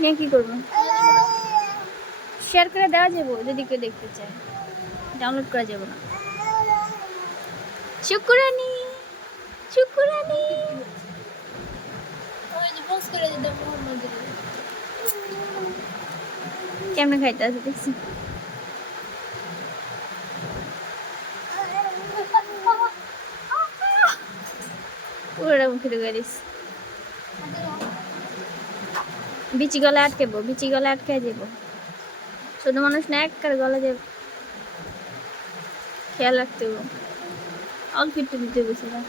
নিয়ে কি করবো? শেয়ার করে দেওয়া যাবো যদি কেউ দেখতে চায়, ডাউনলোড করা যাবে না। শুকুরানি শুকুরানি কেমনে খাইতে আছে দেখছি। পুরোটা মুখে ঢুকে দিস। বিচি গলায় আটকেবো, বিচি গলায় আটকে যাবো। ছোট মানুষ না, এক কার গলা যাবে, খেয়াল রাখতে হবে। অল্প একটু দিতে গেছিলাম।